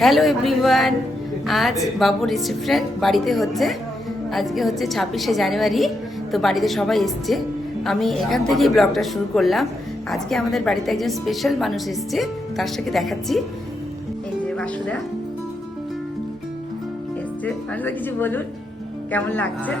Hello everyone, আজ বাবুর reception বাড়িতে হচ্ছে। আজকে হচ্ছে 26শে জানুয়ারি, তো বাড়িতে সবাই এসছে। আমি এখান থেকেই ব্লগটা শুরু করলাম। আজকে আমাদের বাড়িতে একজন স্পেশাল মানুষ এসছে, তার সাথে দেখাচ্ছি। এই যে বাসুদা এসছে। বাসুদা কিছু বলুন, কেমন লাগছে?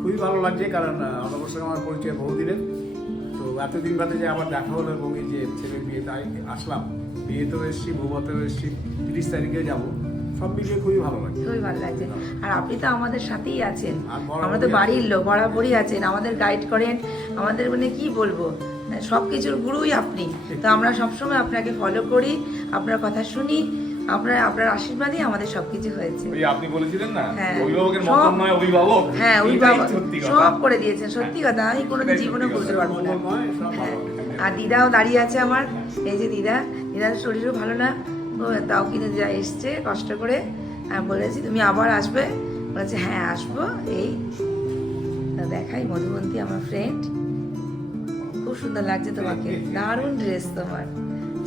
খুবই ভালো লাগছে, কারণ অনবর সঙ্গে আমার পরিচয় বহুদিনের। তো এতদিন বাদে যে আবার দেখা হলো এবং এই যে ছেলের বিয়ে, তাই আসলাম। বিয়েতেও এসেছি, বৌভাতেও এসেছি, 30 তারিখে যাব। সব মিলিয়ে খুবই ভালো লাগছে। খুবই ভালো লাগছে। আর আপনি তো আমাদের সাথেই আছেন, আমরা তো বাড়ির লোক, বরাবরই আছেন, আমাদের গাইড করেন, আমাদের মানে কি বলবো, সব কিছুর গুরুই আপনি। তো আমরা সবসময় আপনাকে ফলো করি, আপনার কথা শুনি, আপনার আশীর্বাদই আমাদের সবকিছু হয়েছে। ওই আপনি বলেছিলেন না, হ্যাঁ, অভিভাবকের মতন নয় অভিভাবক। হ্যাঁ, অভিভাবক সব করে দিয়েছেন, সত্যি কথা। আমি কোনোদিন জীবনে বলতে পারবো না। হ্যাঁ, আর দিদাও দাঁড়িয়ে আছে আমার। এই যে দিদার শরীরও ভালো না, ও তাও কিনে যা এসছে কষ্ট করে। আমি বলেছি তুমি আবার আসবে, বলেছে হ্যাঁ আসবো। এই দেখাই মধুবন্তী আমার ফ্রেন্ড, খুব সুন্দর লাগছে তোমাকে, দারুণ ড্রেস তোমার।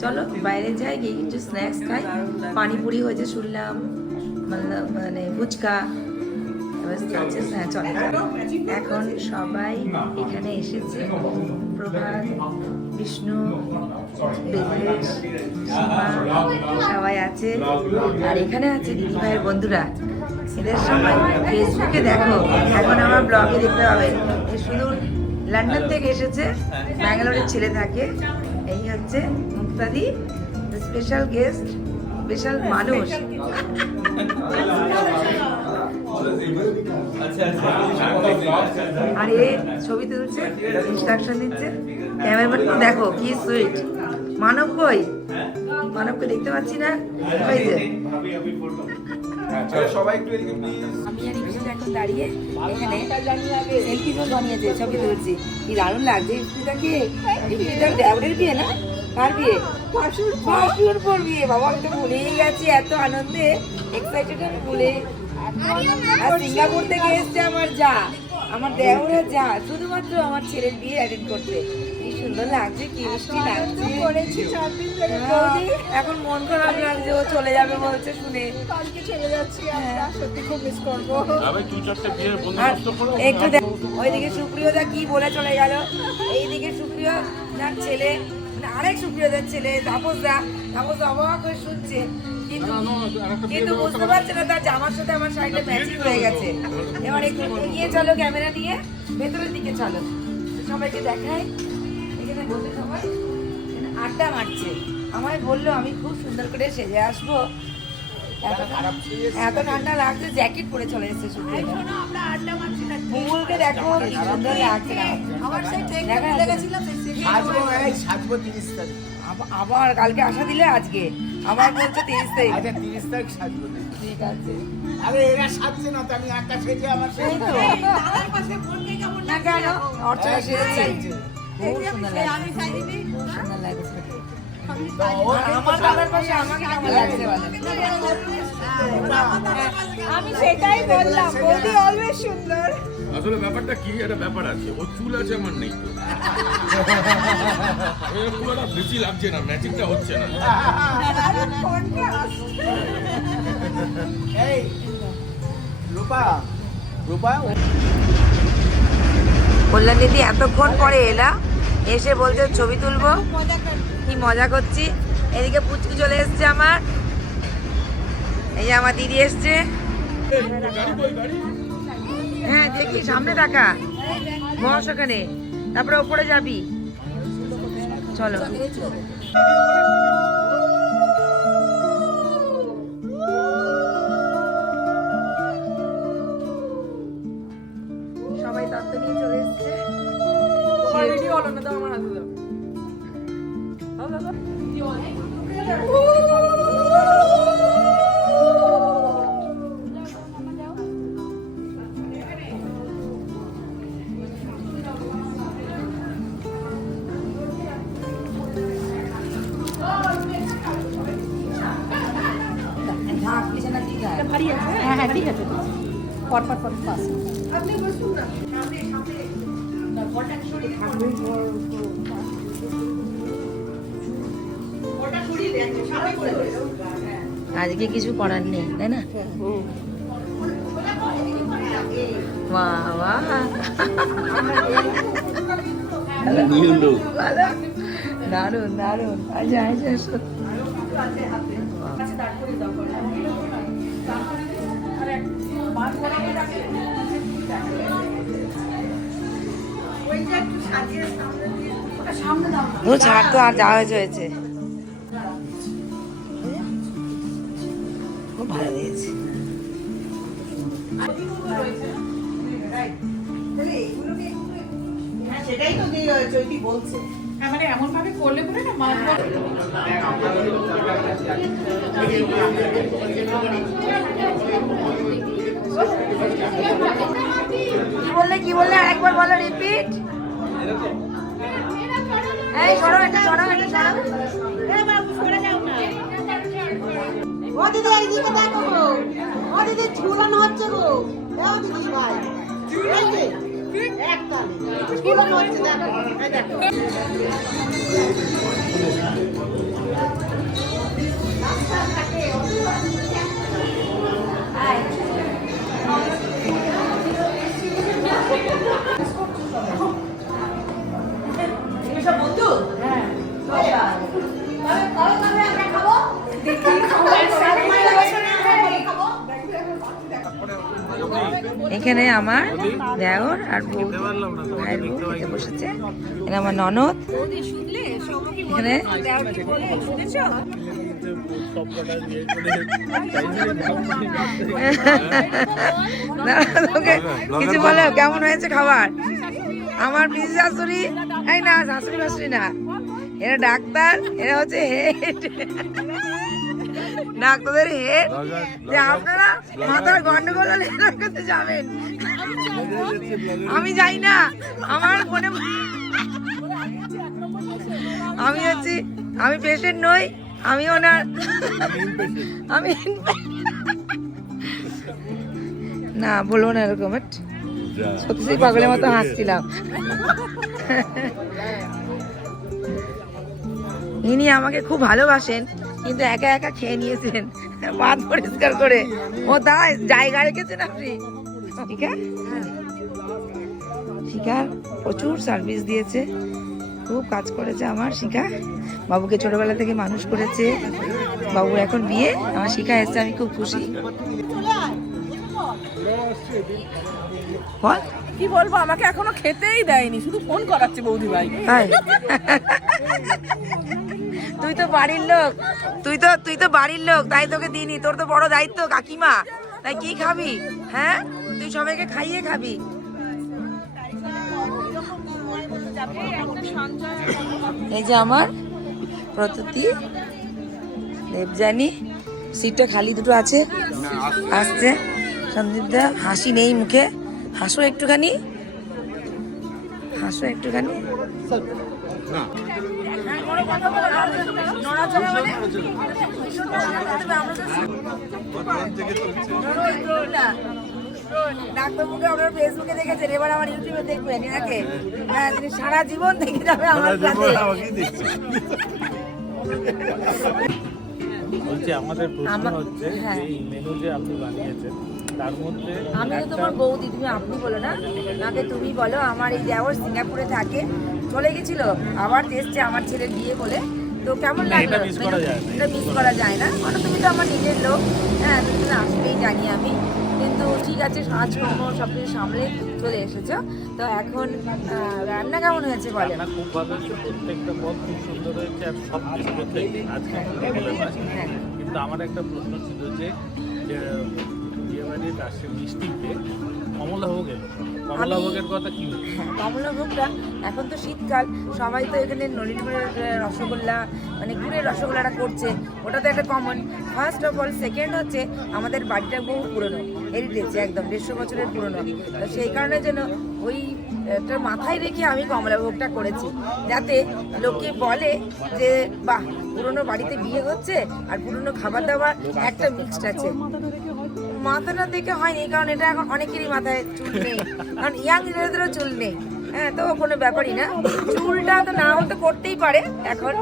চলো বাইরে যাই, গিয়ে কিছু স্ন্যাক্স খাই। পানিপুরি হয়েছে শুনলাম, মানে ফুচকা। হ্যাঁ চলো, এখন সবাই এখানে এসেছে। প্রভাত, বিষ্ণু, বেদেশ, সীমা সবাই আছে। আর এখানে আছে দিদি ভাইয়ের বন্ধুরা। এদের সবাই ফেসবুকে দেখো, এখন আমার ব্লগে দেখতে পাবেন। শুধু লন্ডন থেকে এসেছে, ব্যাঙ্গালোরের ছেলে থাকে। এই হচ্ছে মুক্তাদি, স্পেশাল গেস্ট, স্পেশাল মানুষ। আর এ ছবি তুলছে, ইনস্ট্রাকশন দিচ্ছে। ক্যামেরাম্যান দেখো কি সুইট। মানব কই? মানবকে দেখতে পাচ্ছি না। ওই যে সবাই একটু এদিকে প্লিজ। আমি আর ইপসিতা এখন দাঁড়িয়ে এখানে সেলফি জোন বানিয়েছে, ছবি তুলছি। কি দারুণ লাগছে ইপসিতাকে। ইপসিতার দেওরের বিয়ে না, কার বিয়ে? ভাসুর পর বিয়ে। বাবা আমি তো ভুলেই গেছি, এত আনন্দে এক্সাইটেড আমি ভুলে। আর সিঙ্গাপুর থেকে এসছে আমার যা, আমার দেওরের যা, শুধুমাত্র আমার ছেলের বিয়ে অ্যাটেন্ড করতে। কি সুন্দর লাগছে, কি মিষ্টি লাগছে। এখন মন খারাপ লাগছে, ও চলে যাবে বলছে শুনে। সত্যি খুব মিস করবো। একটু ওইদিকে সুপ্রিয়দা কি বলে চলে গেল। এইদিকে সুপ্রিয় যার ছেলে, মানে আরেক সুপ্রিয়দার ছেলে তাপস দা অবাক হয়ে শুনছে, কিন্তু বুঝতে পারছে না তার জামার সাথে আমার শাড়িটা ম্যাচিং হয়ে গেছে। এবার একটু এগিয়ে চলো, ক্যামেরা নিয়ে ভেতরের দিকে চলো, সবাইকে দেখাই। এখানে বসে সবাই আড্ডা মারছে। আমায় বললো আমি খুব সুন্দর করে সেজে আসবো, এত ঠান্ডা লাগছে, জ্যাকেট পরে চলে এসেছে শুধু। বুবুলকে দেখো কি সুন্দর লাগছে। আবার কালকে আসা দিলে, আজকে আবার বলছে 30 তারিখ। 30 তারিখ সাজবো। ঠিক আছে। আরে এরা সাজছে না তো, আমি একা সেজে আমার সেই তো না কেন, অর্চনা সেজেছে, খুব সুন্দর লাগছে, খুব সুন্দর লাগছে। আমার বাবার পাশে আমাকে কেমন লাগছে বলো? আমি সেটাই বললাম, বৌদি অলওয়েজ সুন্দর। আসলে ব্যাপারটা কি, একটা ব্যাপার আছে, ও চুল আছে আমার নেই তো। পুরোটা বেশি লাগছে না, ম্যাচিংটা হচ্ছে না। এই রূপা কল্যাণ দিদি এতক্ষণ পরে এলা, এসে বলছে ছবি তুলবো, কি মজা করছি। এদিকে পুচকু চলে এসছে আমার, এই যে আমার দিদি এসছে। হ্যাঁ দেখি সামনে টাকা বস ওখানে, তারপরে ওপরে যাবি। চলো সবাই তত্ত্ব নিয়ে চলে এসছে। হ্যাঁ হ্যাঁ ঠিক আছে, পর পাস। আপনি বসুন না, সামনে আজকে কিছু করার নেই, তাই না? বাবা দারুন দারুন। আচ্ছা আচ্ছা ও ছাড় তো, আর যাওয়া হয়েছে। খুব ভালো লেগেছে। সেটাই তো চৈতি বলছে। মানে এমন ভাবে করলে পরে না মাছ কি বললে আরেকবার বলো, রিপিট। এই সরো একটা, সরো একটা, সরো। ও দিদি এইদিকে দেখো গো, ও দিদি ঝুলানো হচ্ছে গো, ও দিদি ভাই এই যে একটানে ঝুলানো হচ্ছে, দেখো এই দেখো। এখানে আমার দেওর আর বউ, ভাইয়ের বউ খেতে বসেছে। এখানে আমার ননদ, এখানে তোকে কিছু বলো, কেমন হয়েছে খাবার? আমার পিসি শাশুড়ি, এই না শাশুড়ি শাশুড়ি না, এরা ডাক্তার, এরা হচ্ছে হেড, ডাক্তারদের হেড। যে আপনারা মাথার গন্ডগোল হলে এনার কাছে যাবেন। আমি যাই না, আমার ফোনে আমি পেশেন্ট নই, আমি ওনার, আমি না বলবো না এরকম, সত্যি পাগলের মতো হাসছিলাম। ইনি আমাকে খুব ভালোবাসেন, কিন্তু একা একা খেয়ে নিয়েছেন ভাত পরিষ্কার করে। ও দাঁড়া, জায়গা রেখেছেন আপনি। ঠিক আছে, শিখা প্রচুর সার্ভিস দিয়েছে, খুব কাজ করেছে আমার শিখা। বাবুকে ছোটবেলা থেকে মানুষ করেছে, বাবুর এখন বিয়ে, আমার শিখা এসছে, আমি খুব খুশি। বল কি বলবো, আমাকে এখনো খেতেই দেয়নি, শুধু ফোন করাচ্ছে বৌদি ভাই। তাই? তুই তো বাড়ির লোক, তুই তো বাড়ির লোক, তাই তোকে দিইনি। তোর তো বড় দায়িত্ব কাকিমা, তাই কি খাবি? হ্যাঁ, তুই সবাইকে খাইয়ে খাবি। এই যে আমার প্রতুতি দেবজানি, সিটটা খালি দুটো আছে, আসছে। সন্দীপদা হাসি নেই মুখে, হাসো একটুখানি, হাসো একটুখানি। ডাক্তারবাবুকে আপনার ফেসবুকে দেখেছেন, এবার আমার ইউটিউবে দেখবেন এনাকে। হ্যাঁ, তিনি সারা জীবন দেখে যাবে আমার কাছে। বলছি আমাদের প্রশ্ন হচ্ছে যে এই মেনু যে আপনি বানিয়েছেন তার মধ্যে আমি তো তোমার বৌদি, তুমি আপনি বলো না, আমাকে তুমি বলো। আমার এই দেওর সিঙ্গাপুরে থাকে, চলে গেছিল, আবার এসছে আমার ছেলের বিয়ে বলে। তো কেমন লাগলো? এটা মিস করা যায় না, মানে তুমি তো আমার নিজের লোক। হ্যাঁ, তুমি তো আসলেই জানি আমি, কিন্তু ঠিক আছে, সাজকর্ম সব কিছু সামলে চলে এসেছো। তো এখন রান্না কেমন হয়েছে বলে? রান্না খুব ভালো হয়েছে, প্রত্যেকটা পদ খুব সুন্দর হয়েছে, আর সব কিছু প্রত্যেক আজকে হ্যাঁ, কিন্তু আমার একটা প্রশ্ন ছিল যে বিয়েবাড়ির রাষ্ট্রীয় মিষ্টিতে কমলাভোগ এলো, কমলাভোগের কথা কি হচ্ছে? হ্যাঁ, কমলাভোগটা এখন তো শীতকাল, সবাই তো এখানে নলিনগুড়ের রসগোল্লা, মানে গুড়ের রসগোল্লাটা করছে, ওটা তো একটা common. First of all, second হচ্ছে আমাদের বাড়িটা বহু পুরনো, হেরিটেজ, একদম 150 বছরের পুরনো। তো সেই কারণে যেন ওইটার মাথায় রেখে আমি কমলাভোগটা করেছি, যাতে লোকে বলে যে বাহ, পুরনো বাড়িতে বিয়ে হচ্ছে আর পুরনো খাবার দাবার একটা মিক্সড আছে। মাথাটা দেখে হয়নি, কারণ এটা এখন অনেকেরই মাথায় চুল নেই, কারণ ইয়াং ছেলেদেরও চুল নেই। হ্যাঁ, তো কোনো ব্যাপারই না। চুলটা তো নাও তো করতেই পারে, এখন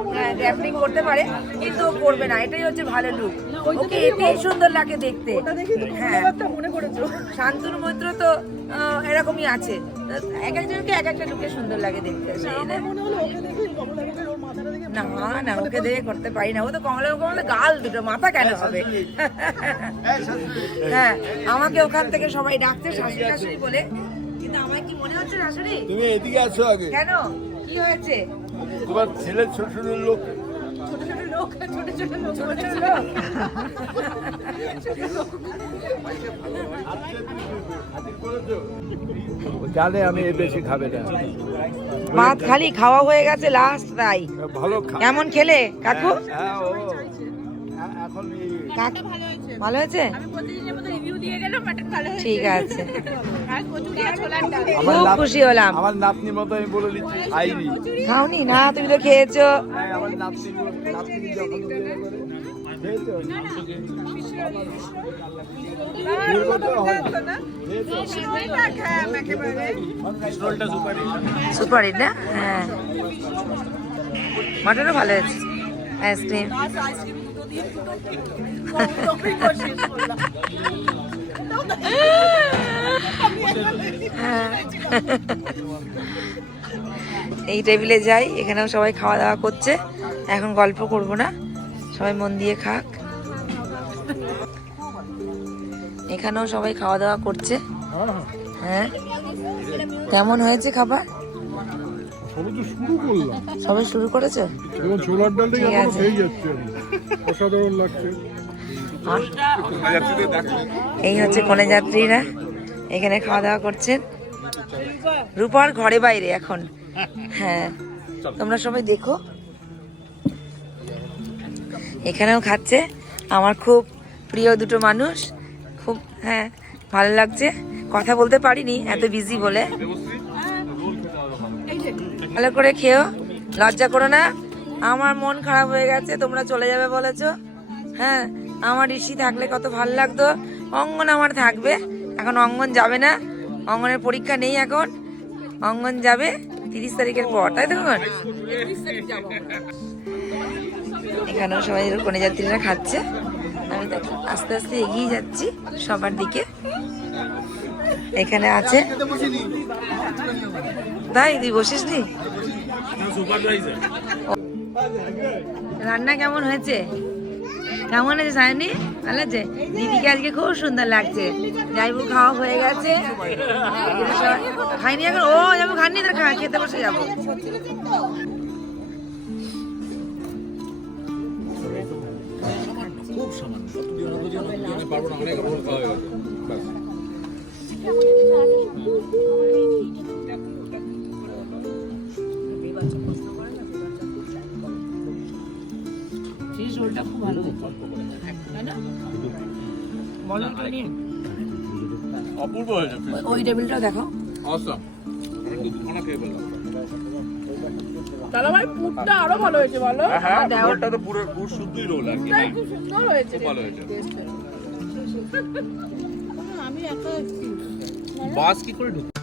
র্যাপিং করতে পারে, কিন্তু ও করবে না। এটাই হচ্ছে ভালো লুক, ওকে এটাই সুন্দর লাগে দেখতে। হ্যাঁ, মনে করেছো শান্তনু মৈত্র তো এরকমই আছে, এক একজনকে এক একটা লুকে সুন্দর লাগে দেখতে। মনে হলো ওকে দেখে কমলাকে ওর মাথাটা দেখে না না, ওকে দেখে করতে পারি না, ও তো কমলা কমলা গাল দুটো, মাথা কেন হবে? হ্যাঁ, আমাকে ওখান থেকে সবাই ডাকছে শাশুড়ি শাশুড়ি বলে, কিন্তু আমার কি মনে হচ্ছে শাশুড়ি? তুমি এদিকে আসো আগে। কেন, কি হয়েছে? তোমার ছেলের শ্বশুরের লোক ছোট ছোট লোক। জানে আমি এ বেশি খাবে না। ভাত খালি খাওয়া হয়ে গেছে লাস্ট, তাই ভালো কেমন খেলে কাকু? হ্যাঁ, ও এখন কাকু ভালো হয়েছে? ঠিক আছে, খুব খুশি হলাম। আমার নাতনি মতো আমি বলে দিচ্ছি খাইনি। খাওনি না, তুমি তো খেয়েছো। আমার নাতনি যখন খেয়েছো সুপার হিট না? হ্যাঁ, মাটনও ভালো হয়েছে, আইসক্রিম। এই টেবিলে যাই, এখানেও সবাই খাওয়া দাওয়া করছে। এখন গল্প করব না, সবাই মন দিয়ে খাক। এখানেও সবাই খাওয়া দাওয়া করছে। হ্যাঁ, কেমন হয়েছে খাবার? সবে তো শুরু করলাম, সবাই শুরু করেছে? এবং ছোলার ডালটা ঠিক আছে। খেয়ে যাচ্ছে আমি। অসাধারণ লাগছে। এই হচ্ছে কনে যাত্রীরা, এখানে খাওয়া দাওয়া করছেন। রূপার ঘরে বাইরে এখন। হ্যাঁ, তোমরা সবাই দেখো, এখানেও খাচ্ছে আমার খুব প্রিয় দুটো মানুষ। খুব, হ্যাঁ, ভালো লাগছে। কথা বলতে পারিনি, এত বিজি বলে। ভালো করে খেও, লজ্জা করো না। আমার মন খারাপ হয়ে গেছে, তোমরা চলে যাবে বলেছো। হ্যাঁ, আমার ঋষি থাকলে কত ভালো লাগতো। অঙ্গন আমার থাকবে, এখন অঙ্গন যাবে না, অঙ্গনের পরীক্ষা নেই এখন। অঙ্গন যাবে 30 তারিখের পর, তাই তো? এখানেও সবাই কনে যাত্রীরা খাচ্ছে, আমি তো আস্তে আস্তে এগিয়ে যাচ্ছি সবার দিকে। এখানে আছে, তাই তুই বসিস নি? রান্না কেমন হয়েছে? কেমন আছে সায়নি? ভালো আছে? দিদিকে আজকে খুব সুন্দর লাগছে। যাইবু খাওয়া হয়ে গেছে, খাইনি এখন। ও যাবো, খাননি তো, খেতে বসে যাবো। অপূর্ব হয়েছে। ওই টেবিলটা দেখো। অসাম। দুখানা খেয়ে ফেললাম। তাহলে ভাই পুরটা আরো ভালো হয়েছে, বলো? হ্যাঁ, রোলটা তো পুরো পুরো শুদ্ধই রোল আর কি। খুব সুন্দর হয়েছে, খুব ভালো হয়েছে। আমি একটা বাস কি করে ঢুকছে?